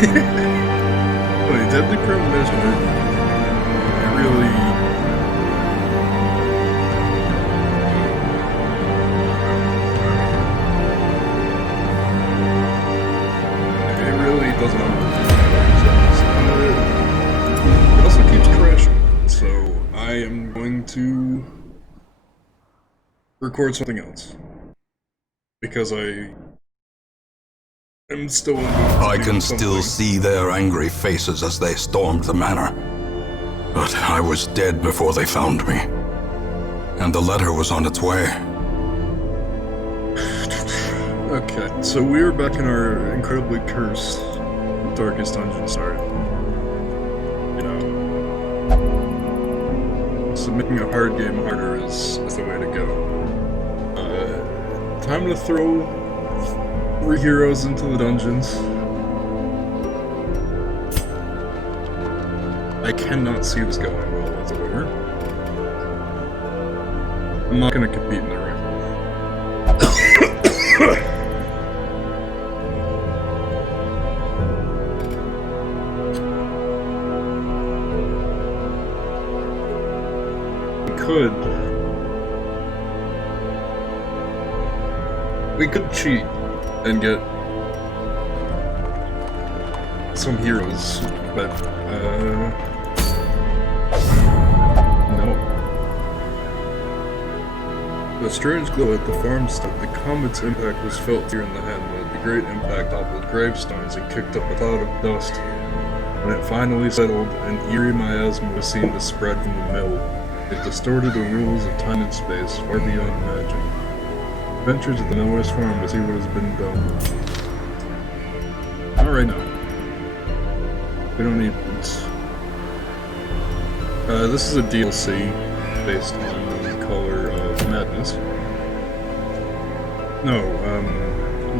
Wait, deadly premonition. It really. It really doesn't. It also keeps crashing, so I am going to record something else because I am still in the mood to I do can something. still see their angry faces as they stormed the manor. But I was dead before they found me. And the letter was on its way. Okay, so we are back in our incredibly cursed darkest dungeon start. You know, so making a hard game harder is the way to go. Time to throw 3 heroes into the dungeons. I cannot see this going well whatsoever. I'm not gonna compete in the ring. We could cheat and get some heroes, but no. The strange glow at the farmstead, the comet's impact was felt here in the hamlet. The great impact toppled gravestones and kicked up a cloud of dust. When it finally settled, an eerie miasma was seen to spread from the mill. It distorted the rules of time and space far beyond magic. Venture to the miller's farm to see what has been done. Not right now. We don't need boots. This is a DLC based on the Color of Madness. No,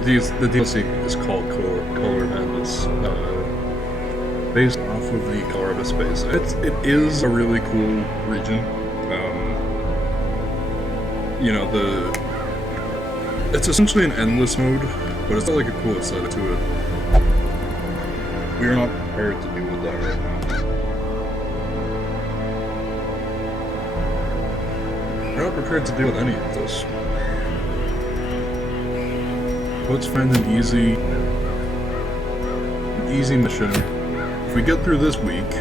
the DLC is called Color Madness. Based off of the Colorado space. It is a really cool region. You know, it's essentially an endless mode, but it's got like a cool aesthetic to it. We are not prepared to deal with that right now. We're not prepared to deal with any of this. Let's find an easy mission. If we get through this week,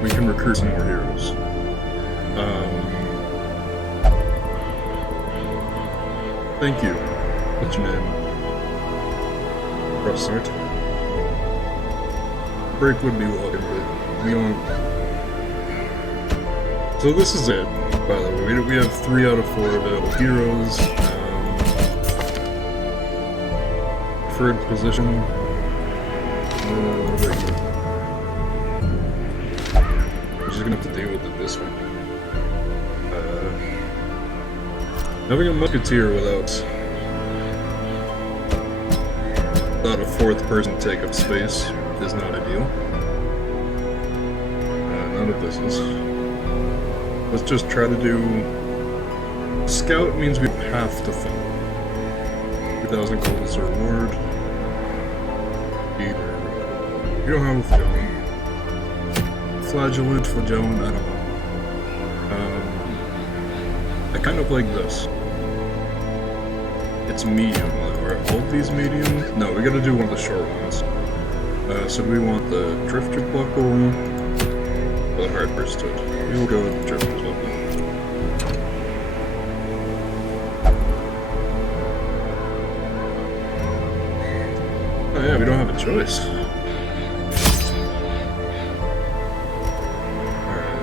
we can recruit some more heroes. Thank you. What's your name? Press start. Break would be welcome, but we don't. So this is it, by the way. We have 3 out of 4 available heroes. Preferred position. We're just gonna have to deal with it this way. Having a musketeer without a 4th person take up space is not ideal. None of this is. Let's just try to do. Scout means we have to fight. 2,000 gold is a reward. Either. We don't have a flagellant. Flagellant, I don't know. I kind of like this. It's medium. Are all these medium? No, we gotta do one of the short ones. So do we want the Drifter Buckle or the Hard Bursted? We'll go with the Drifter's Buckle. Oh yeah, we don't have a choice. Alright.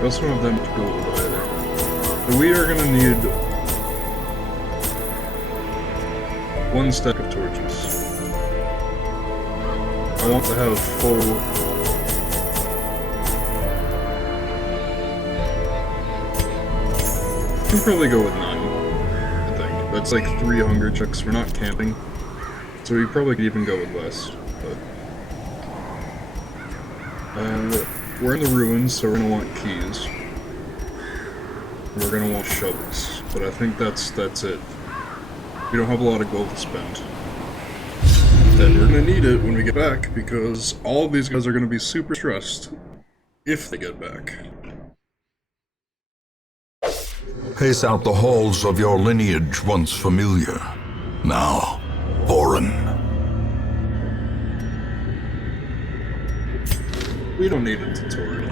We also don't have that much gold either. But we are gonna need 1 stack of torches. I want to have full. We can probably go with 9, I think. That's like 3 hunger checks. We're not camping. So we probably could even go with less. But we're in the ruins, so we're gonna want keys. We're gonna want shovels. but I think that's it. We don't have a lot of gold to spend. And we're gonna need it when we get back, because all of these guys are gonna be super stressed if they get back. Pace out the halls of your lineage once familiar, now foreign. We don't need a tutorial.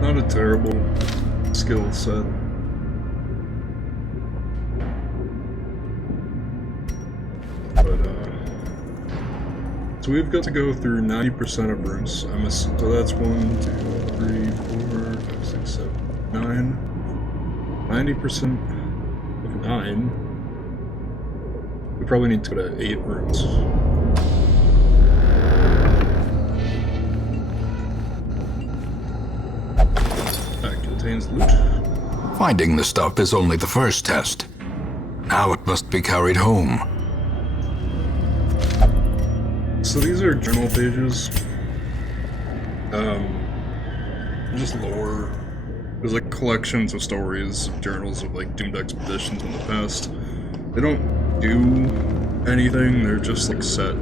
Not a terrible skill set. But, so we've got to go through 90% of rooms. So that's 1, 2, 3, 4, 5, 6, 7, 9. 90% of 9. We probably need to go to 8 rooms. Loot. Finding the stuff is only the first test. Now it must be carried home. So these are journal pages. Just lore. There's like collections of stories, of journals of like doomed expeditions in the past. They don't do anything, they're just like set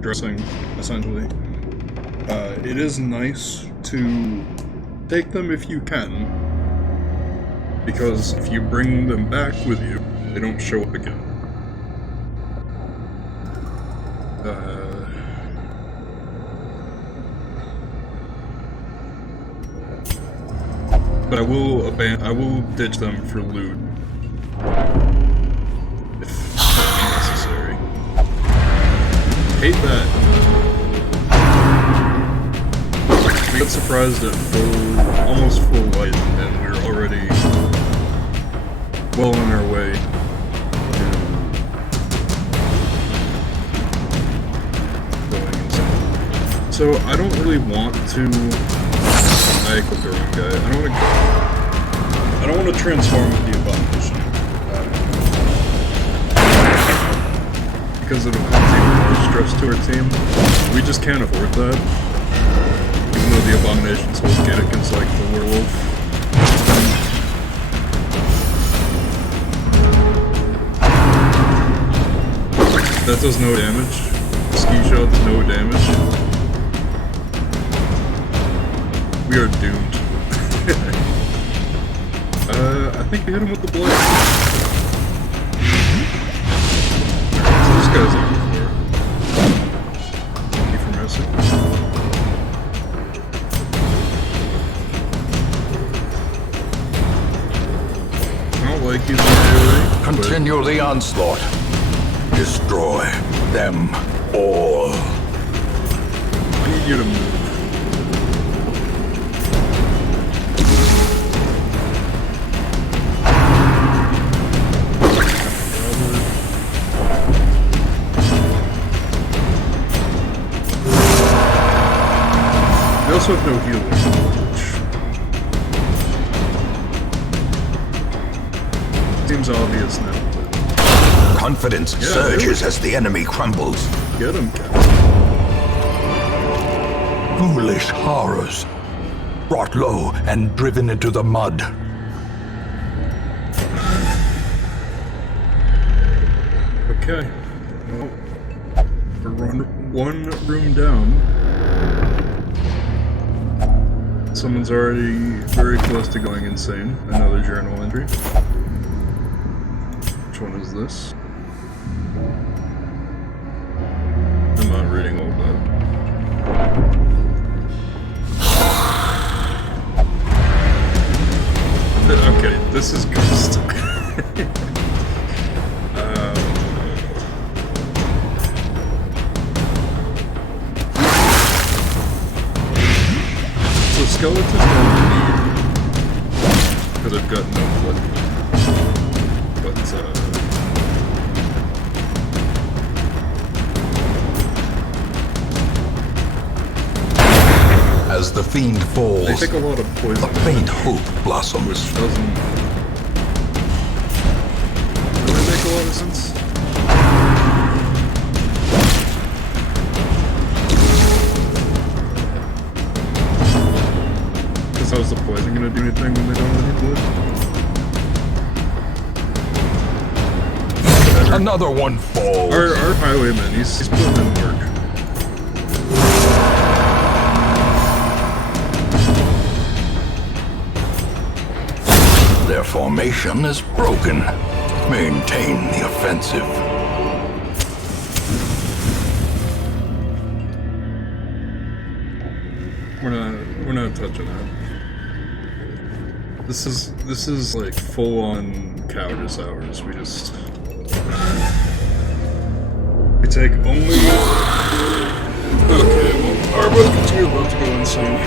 dressing, essentially. It is nice to take them if you can, because if you bring them back with you, they don't show up again. But I will ditch them for loot if necessary. Hate that. We got surprised at almost full light, and we're already well on our way to going insane. So I don't really want to. I equipped the wrong guy. I don't want to transform with the abomination. Because it'll cause even more stress to our team. We just can't afford that. Even though the abomination's whole gimmick is like the werewolf. That does no damage. Ski shots, no damage. We are doomed. I think we hit him with the blade. So this guy's on the floor. Thank you for messing. I don't like using melee. Continue the onslaught. Destroy them all. I need you to move. I also have no healing. Seems obvious now. Confidence surges as the enemy crumbles. Get him, Captain. Foolish horrors. Brought low and driven into the mud. Okay. Well, we're one room down. Someone's already very close to going insane. Another journal entry. Which one is this? I'm not reading all that. Okay, this is cursed. So skeletons don't bleed, because I've got no blood. But, As the fiend They falls, take a lot of poison, a faint hope blossoms. which doesn't really make a lot of sense. Because how's the poison gonna do anything when they don't have any blood? Another one falls. Our highwayman, he's putting in work. Their formation is broken. Maintain the offensive. We're not touching that. This is like full on cowardice hours. We take only. Okay, well, our musketeer about to go insane.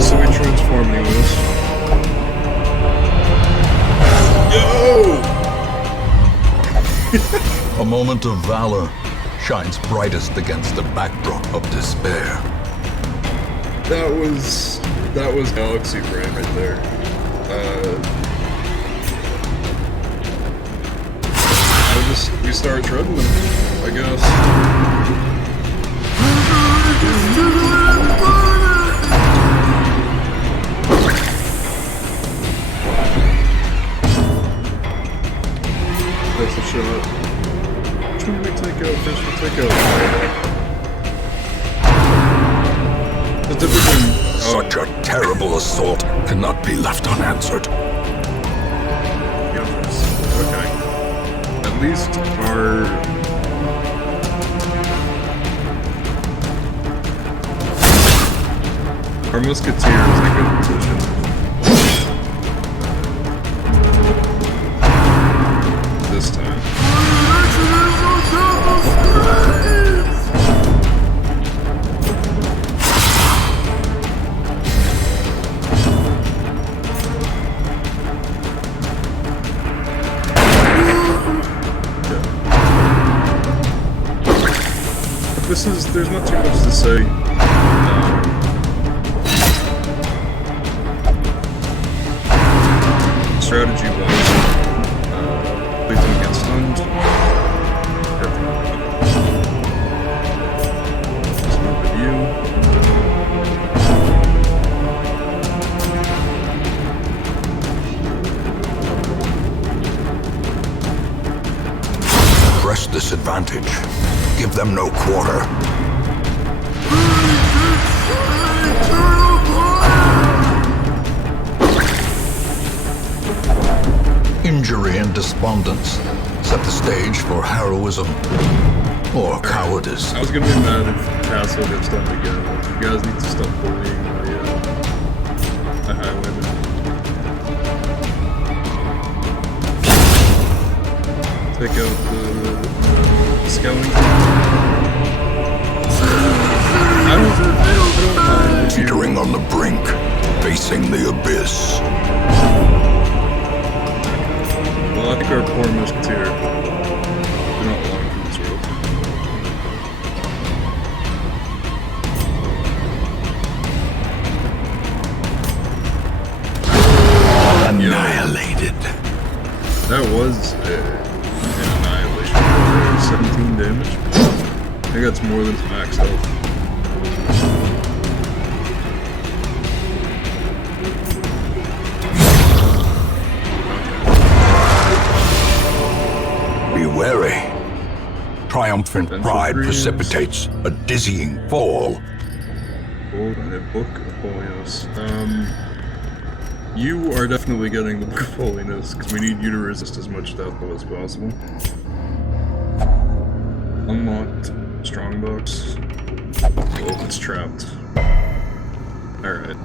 So we transform anyways. Yo! A moment of valor shines brightest against a backdrop of despair. That was Galaxy Brain right there. We start treading them, I guess. That's a shot. Which one do we take out first? We'll take out. The difference. Such a terrible assault cannot be left unanswered. Okay. At least our musketeer is in a good position. This time. There's not too much to say. Strategy wise, please don't get stunned. Just move with you. Press this advantage. Give them no quarter. Injury and despondence set the stage for heroism or cowardice. I was gonna be mad if Castle gets done again. You guys need to stop bullying my highwayman. Take out the Skeleton. I don't mind. Teetering on the brink, facing the abyss. Well, I think our poor musketeer is not long from this world. Annihilated. That was an annihilation. 17 damage. I think that's more than his max health. Be wary. Triumphant pride precipitates a dizzying fall. Gold and a Book of Holiness. You are definitely getting the Book of Holiness, because we need you to resist as much death as possible. Unlocked. Strongbox. Oh, it's trapped. Alright.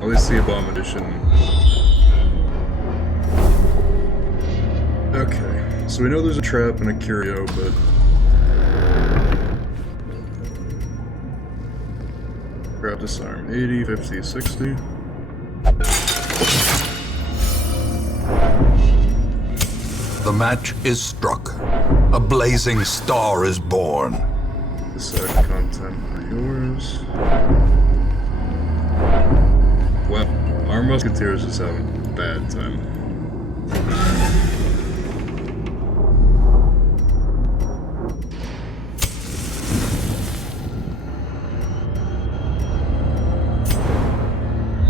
At least the Abomination. Okay. So we know there's a trap and a curio, but... Grab disarm. 80, 50, 60. The The match is struck. A blazing star is born. The side content are yours. Well, our musketeers is having a bad time.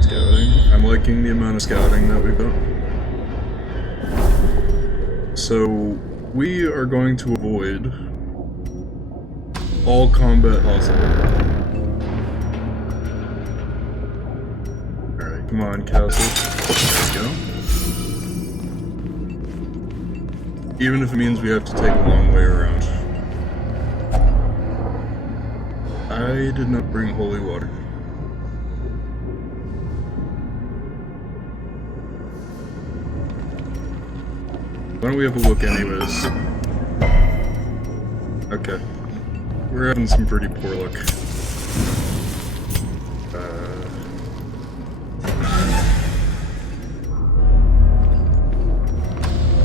Scouting. I'm liking the amount of scouting that we've got. So, we are going to avoid all combat possible. Alright, come on, castle. There we go. Even if it means we have to take a long way around. I did not bring holy water. Why don't we have a look anyways? Okay. We're having some pretty poor luck.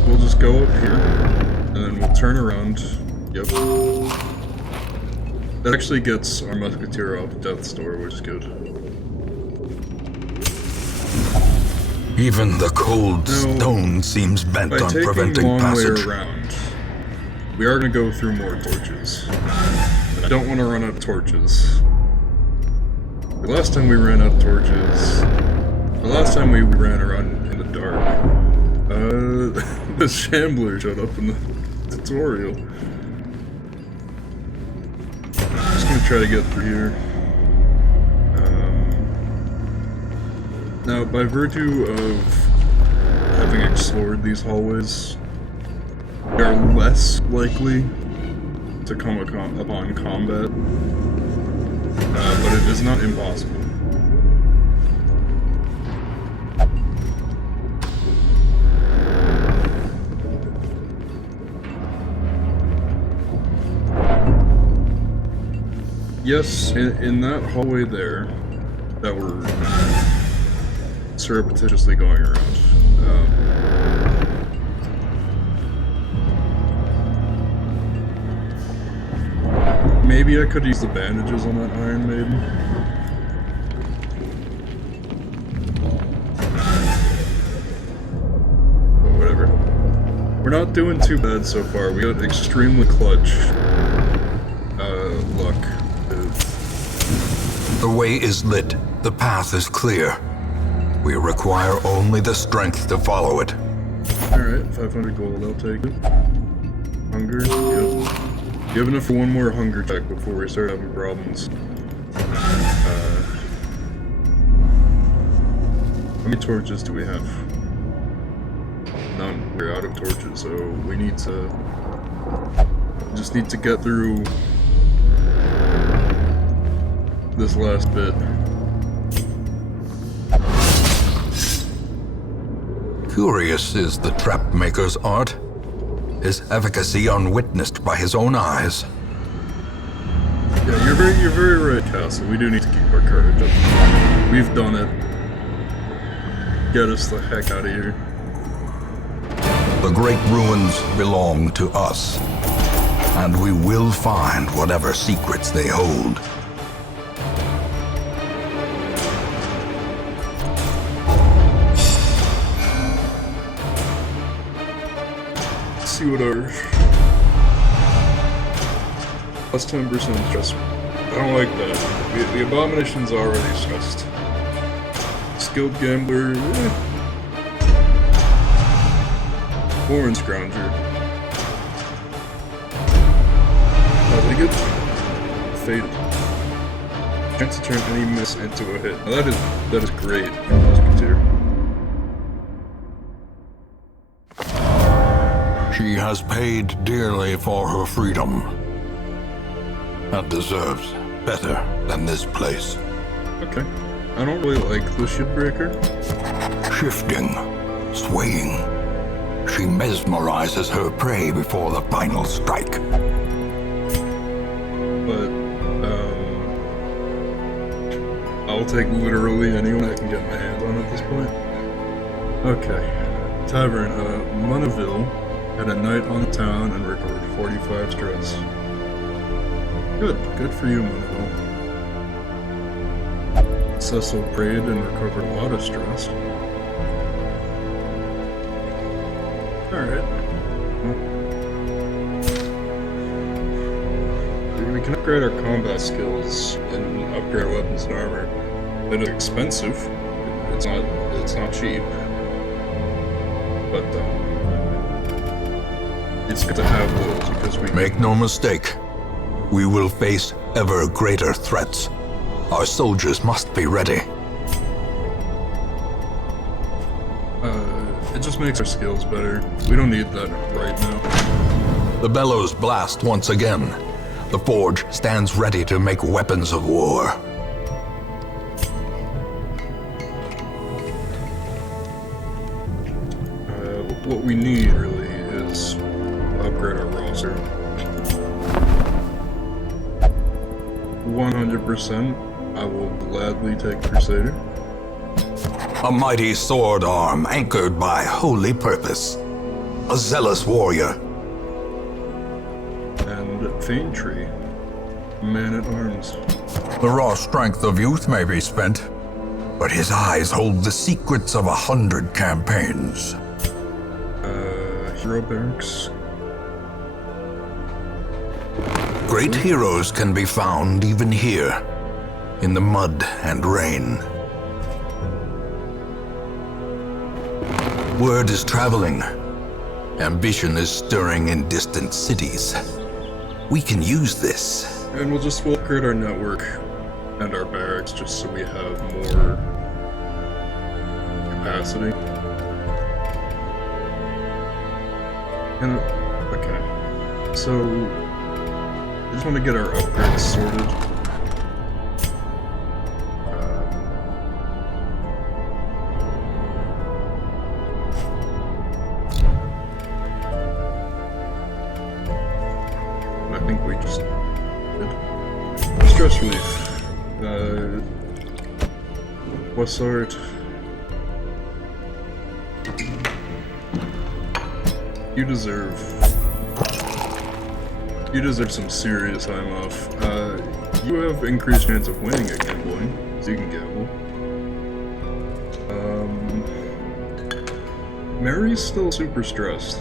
We'll just go up here, and then we'll turn around. Yep. That actually gets our musketeer off Death's Door, which is good. Even the cold stone seems bent on preventing passage. Way around, we are going to go through more torches. And I don't want to run out of torches. The last time we ran out of torches... The last time we ran around in the dark, the Shambler showed up in the tutorial. I'm just going to try to get through here. Now, by virtue of having explored these hallways, we are less likely to come upon combat, but it is not impossible. Yes, in that hallway there, that we're surreptitiously going around. Maybe I could use the bandages on that Iron Maiden. But whatever. We're not doing too bad so far. We got extremely clutch luck. The way is lit. The path is clear. We require only the strength to follow it. Alright, 500 gold, I'll take it. Hunger, yep. You have enough for one more hunger check before we start having problems. How many torches do we have? None. We're out of torches, so we need to... just need to get through this last bit. Curious is the trap maker's art. His efficacy unwitnessed by his own eyes. Yeah, you're very right, Castle. We do need to keep our courage up. We've done it. Get us the heck out of here. The great ruins belong to us, and we will find whatever secrets they hold. See what our plus 10% stress. I don't like that. The abomination's already stressed. Skilled gambler, foreign scrounger. I think it. Faded. Chance to turn any miss into a hit. Now that is great. Musketeer. She has paid dearly for her freedom, and deserves better than this place. Okay. I don't really like the shipbreaker. Shifting, swaying, she mesmerizes her prey before the final strike. But, I'll take literally anyone I can get my hands on at this point. Okay. Tavern, Monaville. Had a night on the town and recovered 45 stress. Good for you, Monaco. Cecil prayed and recovered a lot of stress. Alright. We can upgrade our combat skills and upgrade our weapons and armor. But it's expensive. It's not cheap. But it's good to have those because we Make no mistake. We will face ever greater threats. Our soldiers must be ready. It just makes our skills better. We don't need that right now. The bellows blast once again. The forge stands ready to make weapons of war. What we need really is upgrade our roster. 100%. I will gladly take Crusader. A mighty sword arm anchored by holy purpose. A zealous warrior. And Fane Tree. Man-at-Arms. The raw strength of youth may be spent, but his eyes hold the secrets of 100 campaigns. Hero Barracks. Great heroes can be found even here, in the mud and rain. Word is traveling. Ambition is stirring in distant cities. We can use this. And we'll upgrade our network and our barracks just so we have more capacity. And, okay. So, I just want to get our upgrades sorted. I think we just did. Stress relief. What's art? You deserve some serious time off. You have increased chance of winning at gambling, so you can gamble. Mary's still super stressed.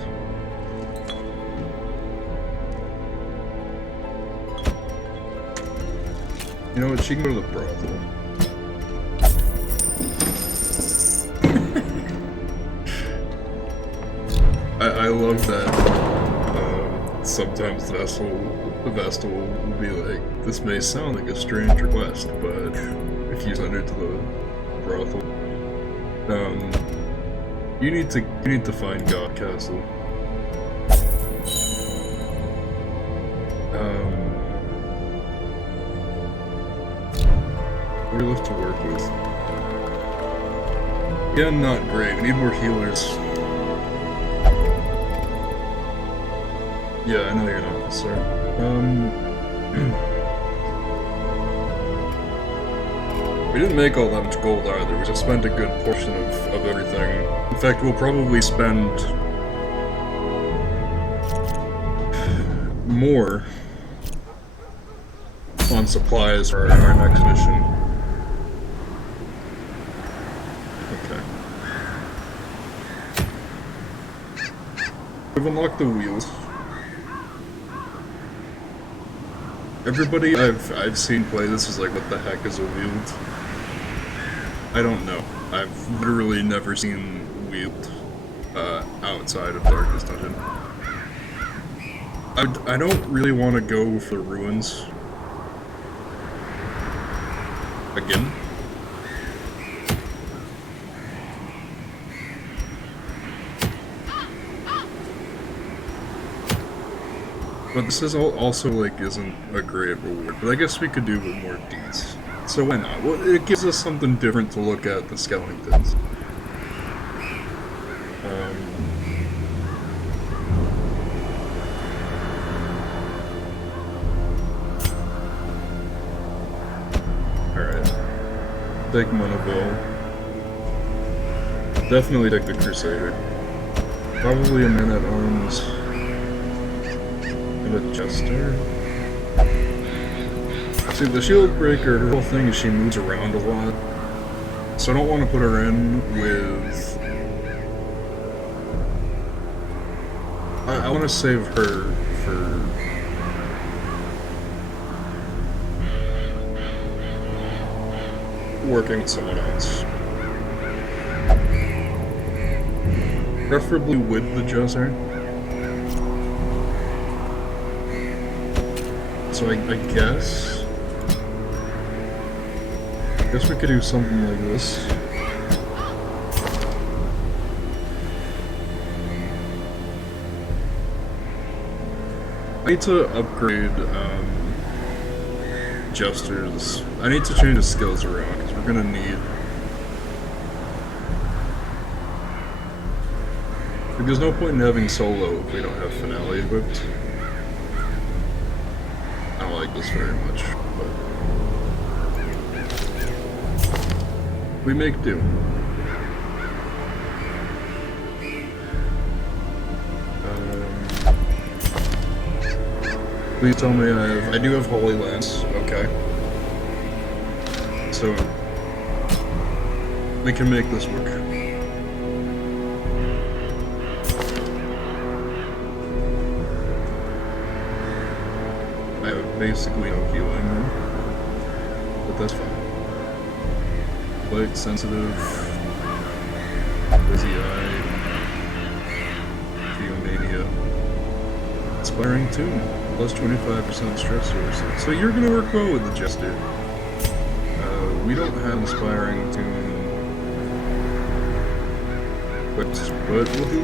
You know what, she can go to the brothel. I love that. Sometimes the Vestal will be like, this may sound like a strange request, but if you send her to the brothel, you need to find God Castle. What do we left to work with? Yeah, not great. We need more healers. Yeah, I know you're not, sir. We didn't make all that much gold either. We just spent a good portion of everything. In fact, we'll probably spend more on supplies for our next mission. Okay. We've unlocked the wheels. Everybody I've seen play this is like, what the heck is a weald? I don't know. I've literally never seen weald outside of Darkest Dungeon. I don't really want to go for ruins again. But this is also, like, isn't a great reward. But I guess we could do with more deeds. So why not? Well, it gives us something different to look at the Skellingtons. Alright. Take Monobill. Definitely take the Crusader. Probably a man at arms and a jester. See, the shield breaker, her whole thing is she moves around a lot. So I don't want to put her in with... I want to save her for... working with someone else. Preferably with the jester. So I guess we could do something like this. I need to upgrade jesters. I need to change the skills around because we're gonna need. Like, there's no point in having solo if we don't have finale equipped. I don't like this very much, but we make do. Please tell me I do have Holy Lance, okay. So, we can make this work. I have basically no healing now, but that's fine. Light sensitive, busy eye, Geomania, inspiring tune. Plus 25% stress source. So you're gonna work well with the jester. We don't have inspiring tune, but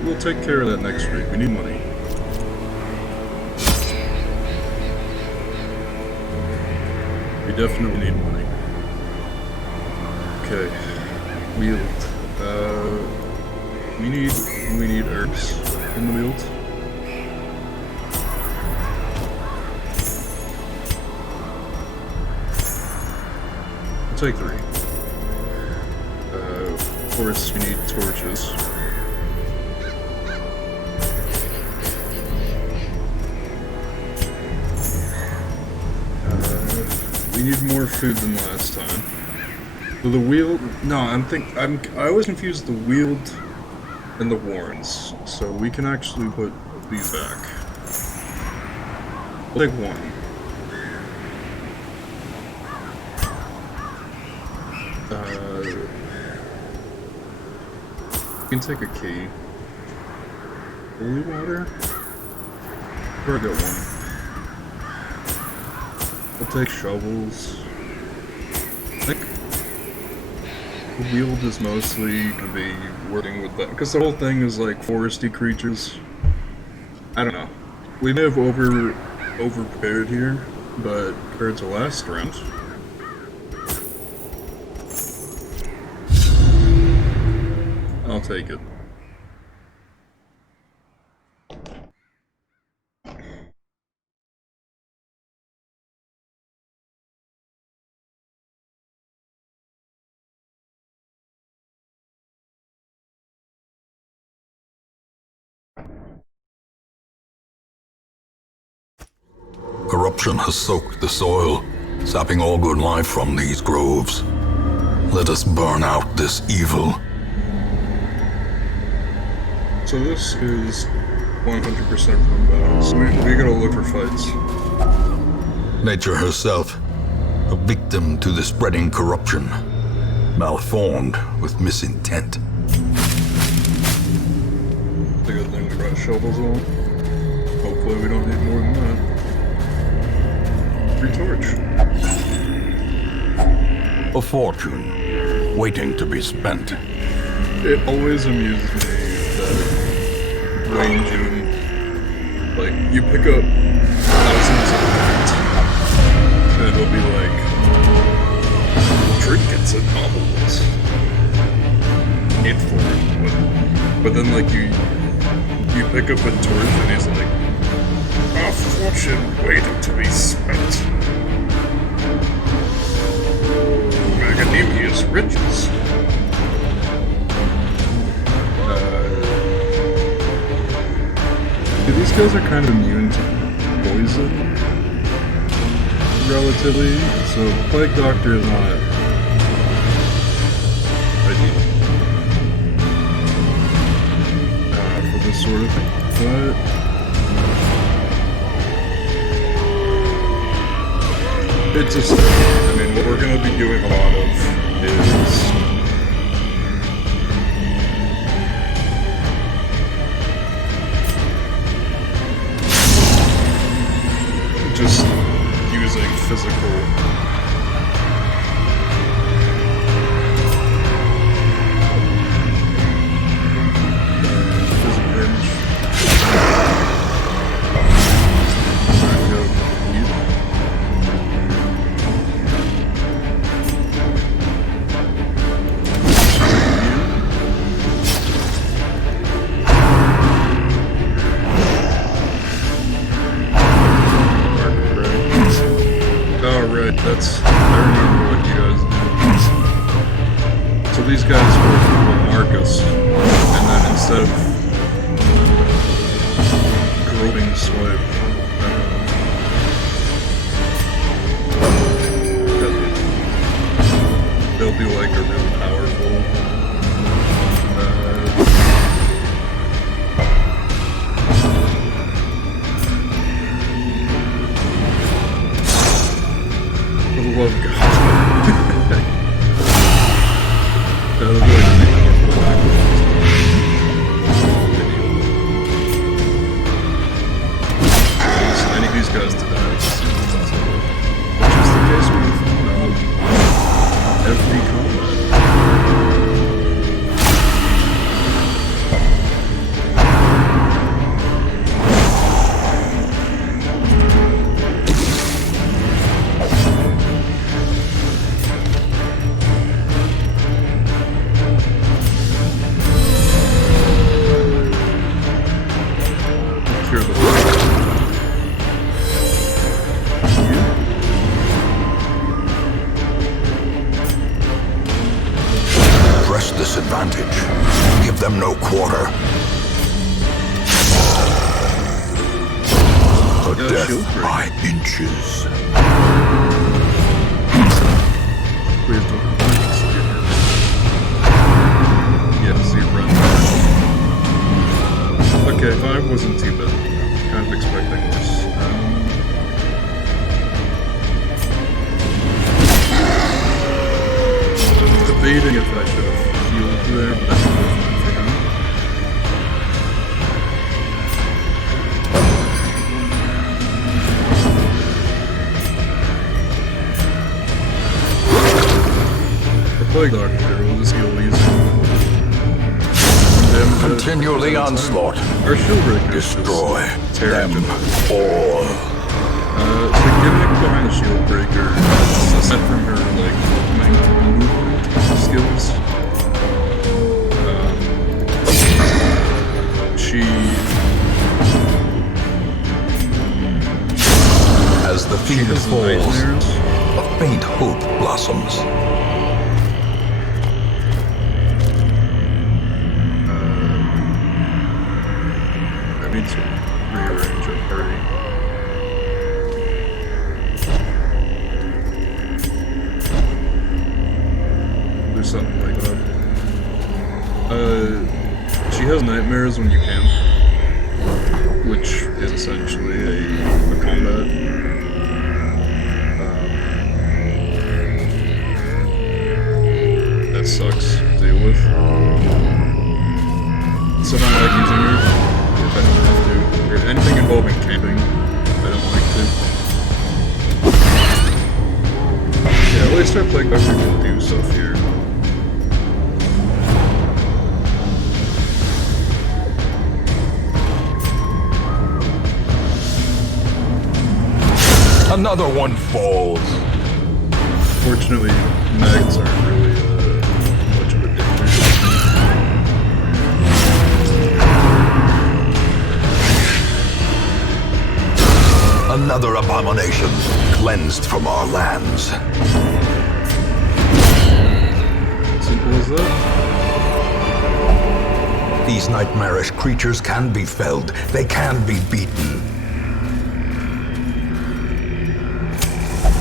we'll take care of that next week. We need money. We definitely need money. Okay, weald. We need herbs in the weald. Take 3. Of course, we need torches. We need more food than last time. So the weald. No, I always confuse the weald and the warrens. So we can actually put these back. We'll take 1. We can take a key. Holy water? Or get 1. We'll take shovels. I think the weald is mostly gonna be working with that, because the whole thing is like foresty creatures. I don't know. We may have over-prepared here, but compared to last round, I'll take it. Corruption has soaked the soil, sapping all good life from these groves. Let us burn out this evil. So this is 100% from battle, so we gotta look for fights. Nature herself, a victim to the spreading corruption, malformed with misintent. It's a good thing we brought shovels on. Hopefully we don't need more than that. Retorch. A fortune, waiting to be spent. It always amuses me that Wayne June, like, you pick up thousands of cards, and it'll be like, trinkets and nobles. Hit for it. But then, like, you pick up a torch and he's like, a fortune waiting to be spent. Magnanimous riches. these guys are kind of immune to poison, relatively, so the Plague Doctor is not ideal for this sort of thing, but it's a start. I mean, what we're going to be doing a lot of is just using physical damage. That's, I remember what you guys did. So these guys will mark us, and then instead of groping swipe, they'll do like a really powerful love God. That'll go I need these guys to die. Which is the case with every combat. Disadvantage. Give them no quarter. A death by inches. Please don't. Yeah, see, run. Okay, 5 wasn't too bad. Kind of expecting worse. Debating if I should have healed there, but that's not figuring out. The Plague Doctor will just heal easy. Continue the onslaught. Our shield breaker destroy them all. The gimmick behind the shield breaker is aside from her like movement skills. As the field falls, a faint hope blossoms. I need to rearrange our party. Do something like that. She has nightmares when you camp, which is essentially a combat. That sucks to deal with. So I don't like using her if I don't have to. Or anything involving camping, I don't like to. Yeah, at least our Plague Doctor can do stuff here. Another one falls. Fortunately, mags aren't really much of a difference. Another abomination cleansed from our lands. Simple as that. These nightmarish creatures can be felled. They can be beaten.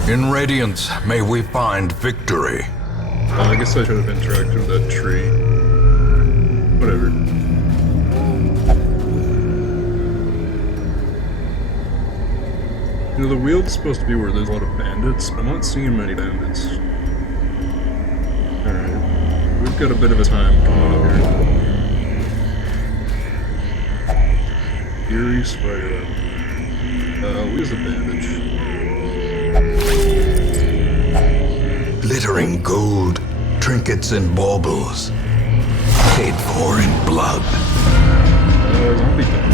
In Radiance, may we find victory. I guess I should have interacted with that tree. Whatever. You know, the Weald's supposed to be where there's a lot of bandits. I'm not seeing many bandits. Alright. We've got a bit of a time coming up here. Eerie spider. Where's the bandage? Glittering gold, trinkets and baubles, paid for in blood. Zombie things.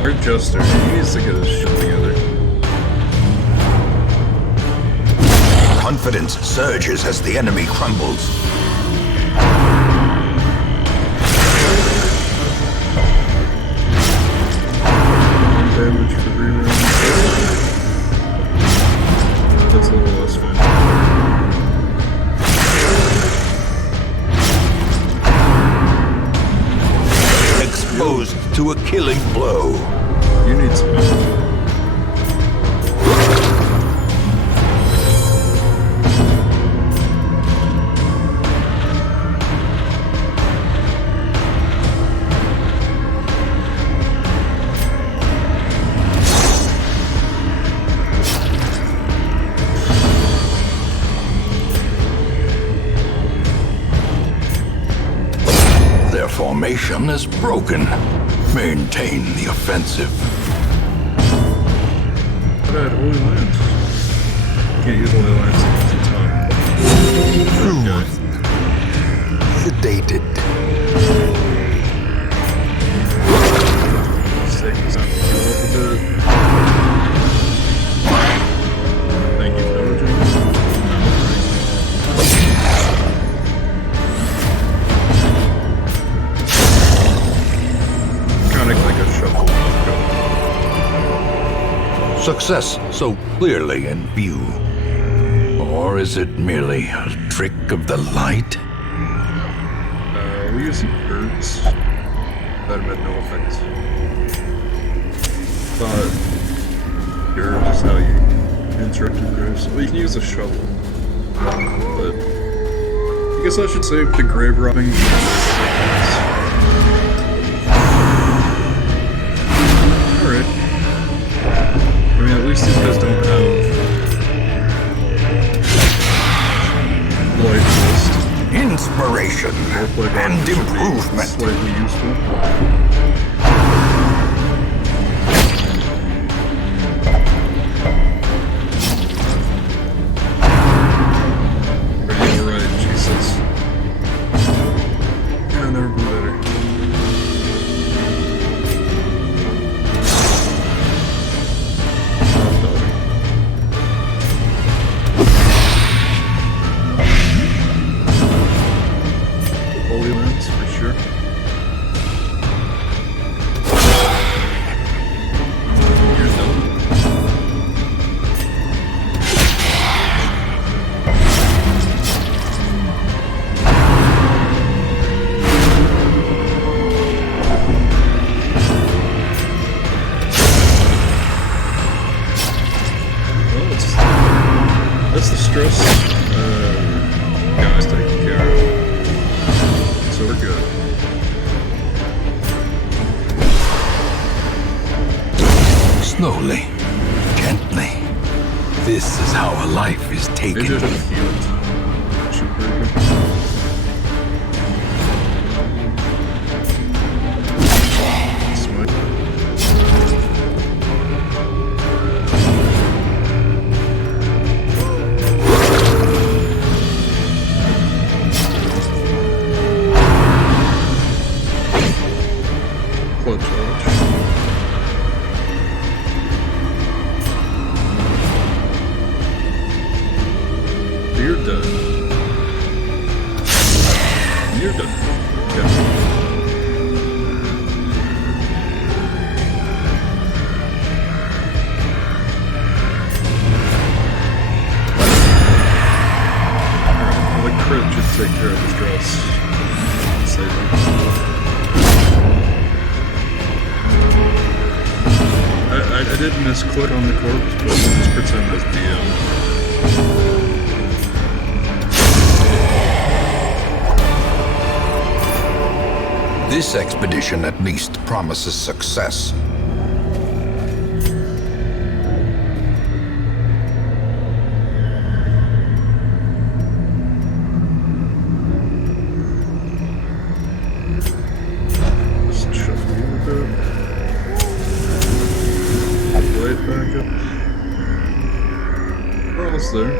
Our Jester, he needs to get his shit together. Confidence surges as the enemy crumbles. Damage for 3 rounds. That's a little less fun. Exposed to a killing blow. You need some help. Their formation is broken. Maintain the offensive. But I had Holy Lance. Can't use Holy Lance against the time. Sedated. Six. Thank you, Dojo. Kind of like a shuffle. Success so clearly in view. Or is it merely a trick of the light? We use some birds. That had no effect. But you're just how you interrupted graves. Well, you can use a shovel. But I guess I should save the grave robbing. Alright. I mean, at least these guys don't have light list. Inspiration and improvement. Slightly useful. Alright, Jesus. Yeah, I never blew better. Holy Lance, for sure. You're done. Well, that's the stress guys taken care of. So we're good. Slowly, gently. This is how a life is They taken. did have healed. Shoot pretty good. Smite. Clutch launch. You're dead. take care of his dress. Save him. I did misclick on the corpse, but we'll just pretend that's DM. This expedition at least promises success. Just shuffle you a bit. Light back up. We're almost there.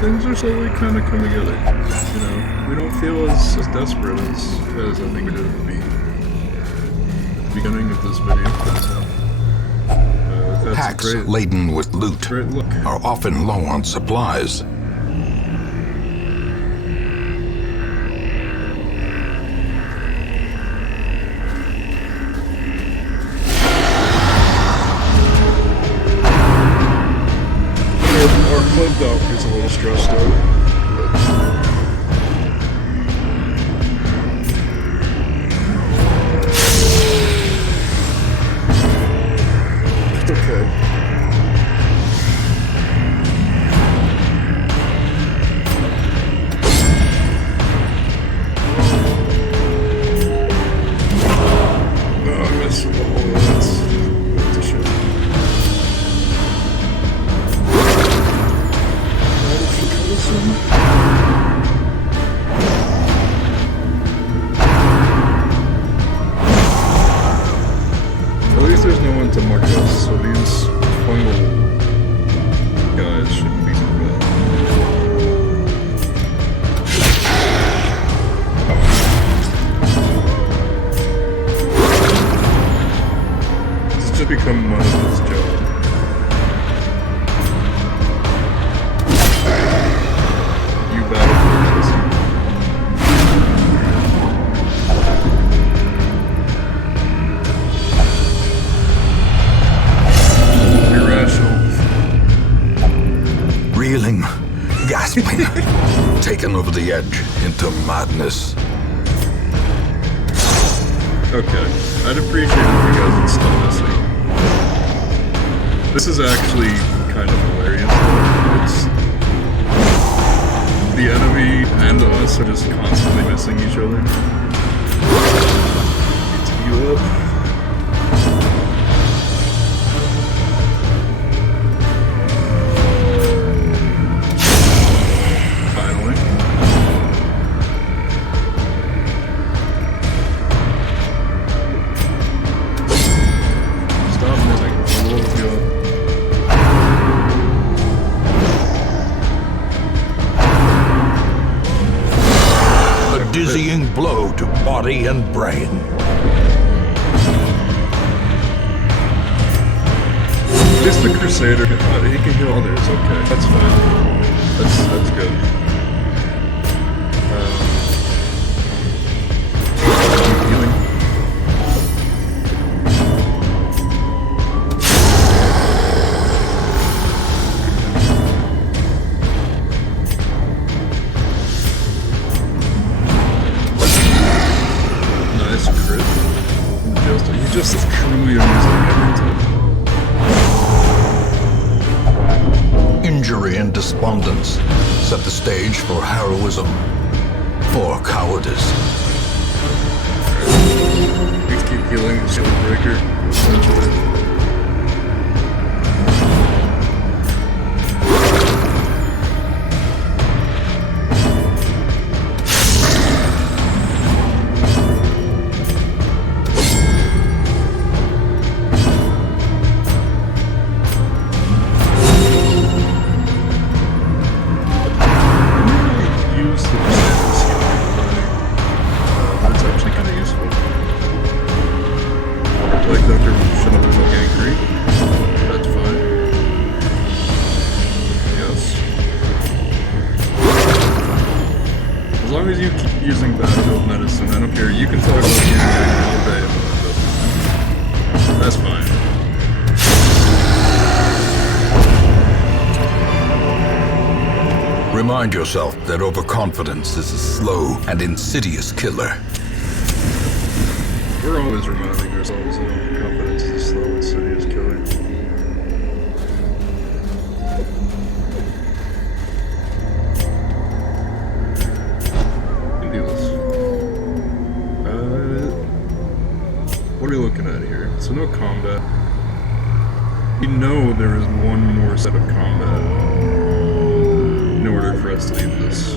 Things are slowly kind of coming together. You know, we don't feel as desperate as I think we did at the beginning of this video. That's Packs laden with loot are often low on supplies. Our club doctor is a little stressed out. It's okay. No, I missed the whole that's a shit. At least there's no one to mark us, so these fungal guys shouldn't be so bad. This has just become one of his jobs. Reeling, gasping, taken over the edge into madness. Okay, I'd appreciate it if you guys would stop this thing. This is actually kind of hilarious. It's the enemy and us are just constantly missing each other. Need to heal up. Dizzying blow to body and brain. Just the Crusader, he can heal others, okay, that's fine. That's good. Healing. Nice crit. He just is truly amusing every time. Injury and despondence set the stage for heroism or cowardice. Please keep healing the shield breaker, essentially. As long as you keep using battlefield medicine, I don't care. You can talk about using it all day, but that's fine. Remind yourself that overconfidence is a slow and insidious killer. We're always reminding ourselves that confidence is a slow and insidious killer. We can do this. What are we looking at here? So no combat. We know there is one more set of combat in order for us to leave this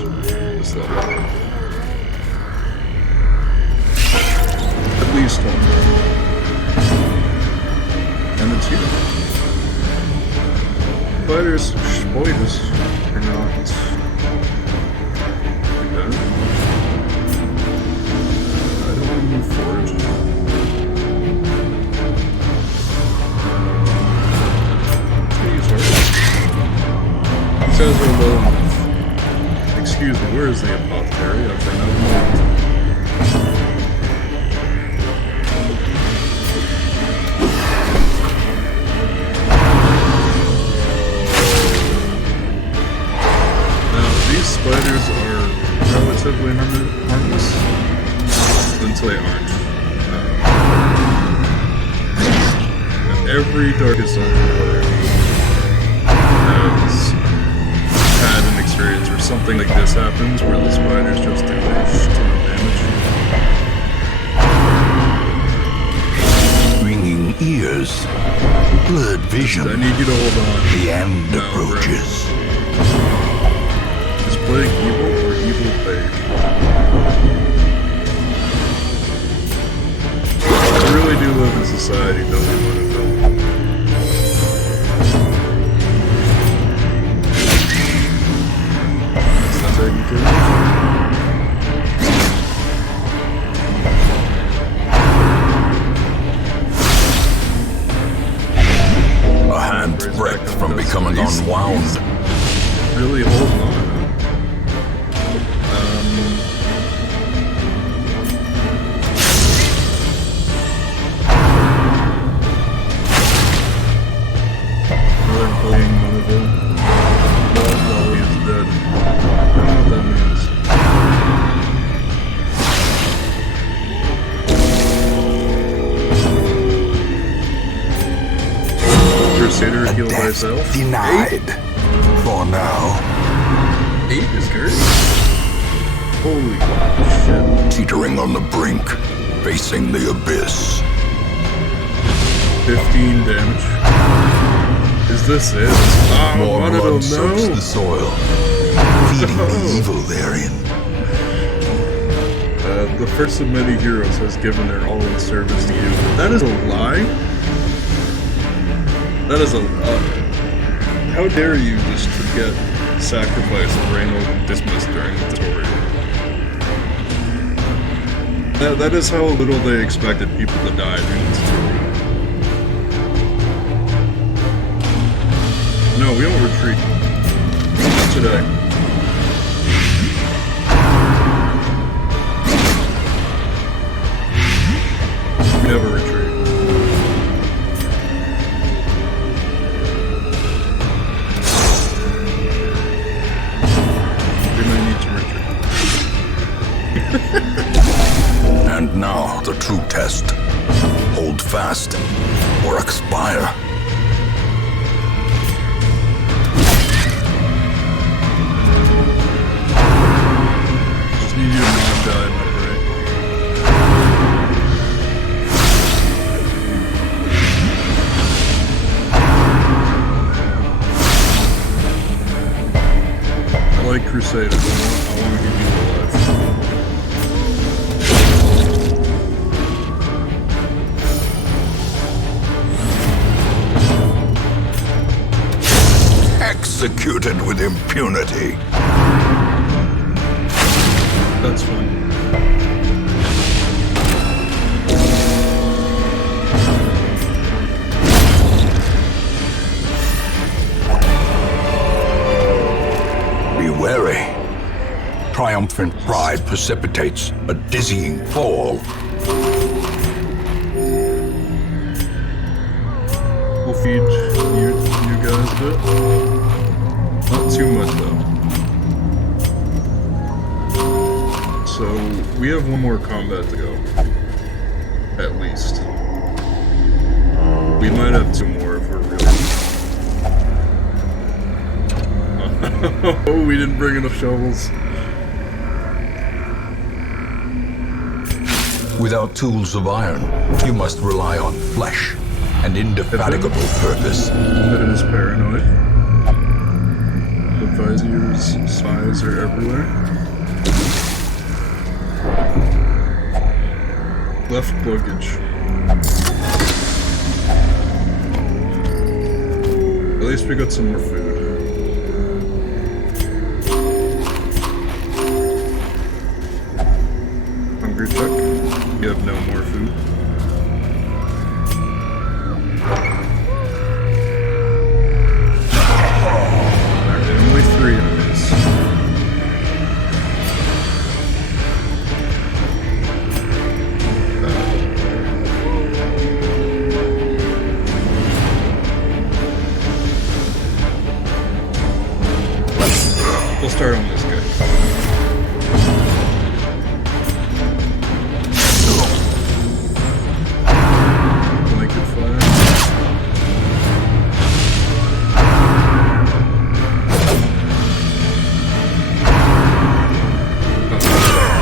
level. At least one. And it's here. Spiders are not like that. I don't want to move forward. These guys are low enough. Excuse me, where is the apothecary? I've run out of mind. These spiders are relatively harmless until they aren't. Every Darkest Dungeon player has had an experience where something like this happens, where the spiders just do a ton of damage. Ringing ears, blurred vision. I need you to hold on. The end approaches. Is plague evil or evil plague? We really do live in society, don't we, Monaco? It's not taking care of A hand's breadth from becoming unwound. Really holding on. Heal by itself. Denied. 8? For now. 8 is good. Holy shit. Teetering on the brink, facing the abyss. 15 damage. Is this it? More I blood don't soaks know. the soil, feeding the evil therein. The first of many heroes has given their all in service to you. That is a lie? That is a... how dare you just forget sacrifice of Reynold and dismiss during the story? That is how little they expected people to die during the story. No, we don't retreat. Not today. We never retreat. And now the true test. Hold fast or expire. Just need you to not die, my friend. I like Crusaders. I want to give you the life. Executed with impunity. That's fine. Be wary. Triumphant pride precipitates a dizzying fall. We'll feed you guys a bit. Not too much though. So, we have one more combat to go. At least. We might have two more if we're real. Oh, we didn't bring enough shovels. Without tools of iron, you must rely on flesh and indefatigable purpose. That is paranoid. The viziers, spies are everywhere. Left luggage. At least we got some more food. Hunger check. You have no more food. Alright, only 3 enemies. We'll start on this guy. Blanket fire.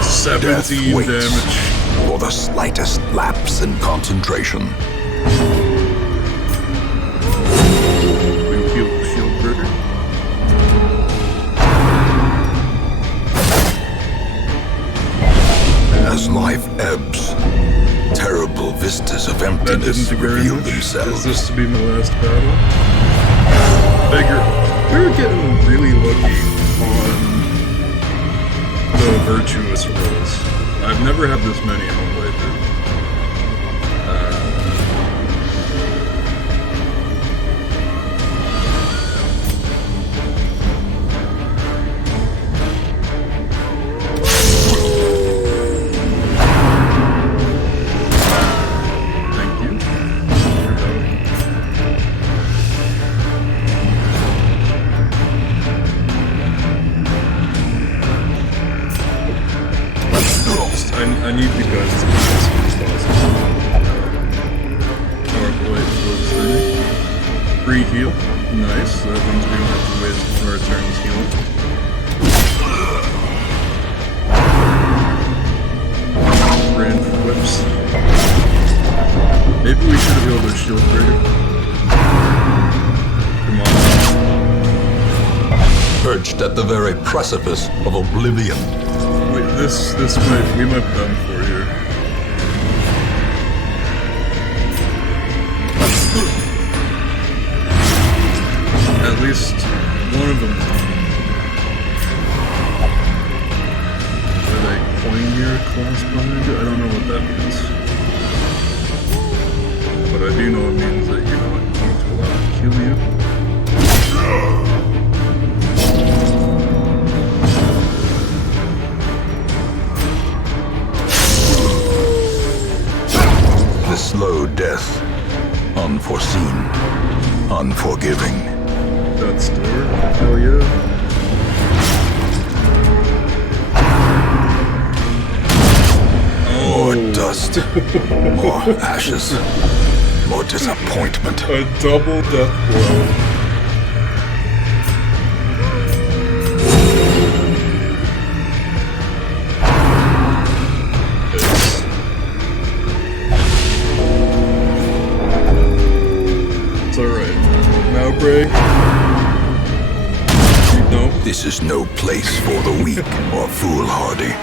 17 waits damage. for the slightest lapse in concentration. We heal shield breaker. As life ebbs, terrible vistas of That emptiness didn't do very reveal much. themselves. Is this to be my last battle? Bigger. We were getting really lucky on the virtuous rolls. I've never had this many in one playthrough. Thank you. I need you guys to be as soon as possible. Power blade flows through. Free heal. Nice. That means we don't have to waste our turns healing. Brand whips. Maybe we should have healed our shield breaker. Come on. Perched at the very precipice of oblivion. Wait, we might be done for here. At least one of them. Are they coin your class behind it? I don't know what that means. But I do know it means that you're not going to allow them to kill you. The slow death, unforeseen, unforgiving. That store? Hell yeah. More dust, more ashes, more disappointment. A double death blow. It's alright. Now break. No. This is no place for the weak or foolhardy.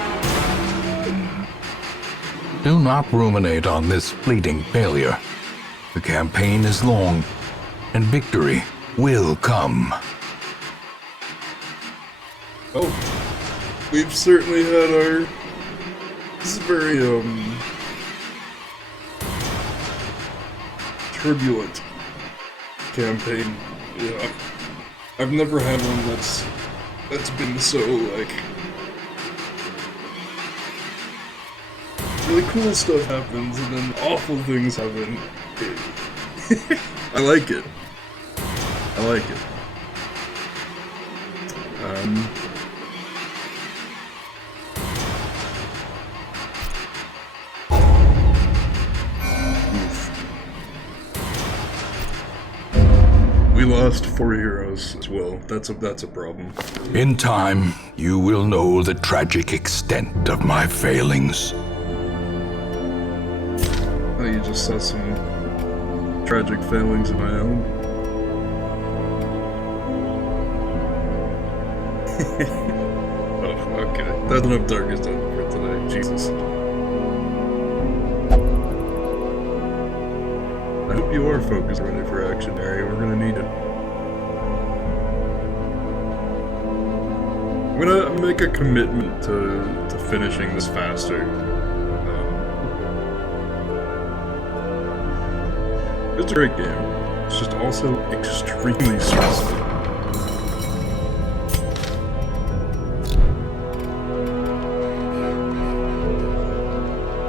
Do not ruminate on this fleeting failure. The campaign is long, and victory will come. Oh. We've certainly had our... This is very, turbulent campaign. Yeah. I've never had one that's been so, like... Really cool stuff happens, and then awful things happen. I like it. I like it. We lost 4 heroes as well. That's a problem. In time, you will know the tragic extent of my failings. Oh, you just saw some tragic failings of my own. Oh, okay. That's enough Darkest Dungeon for today. Jesus. I hope you are focused ready for action, Harry. We're gonna need it. I'm gonna make a commitment to finishing this faster. It's a great game. It's just also extremely stressful.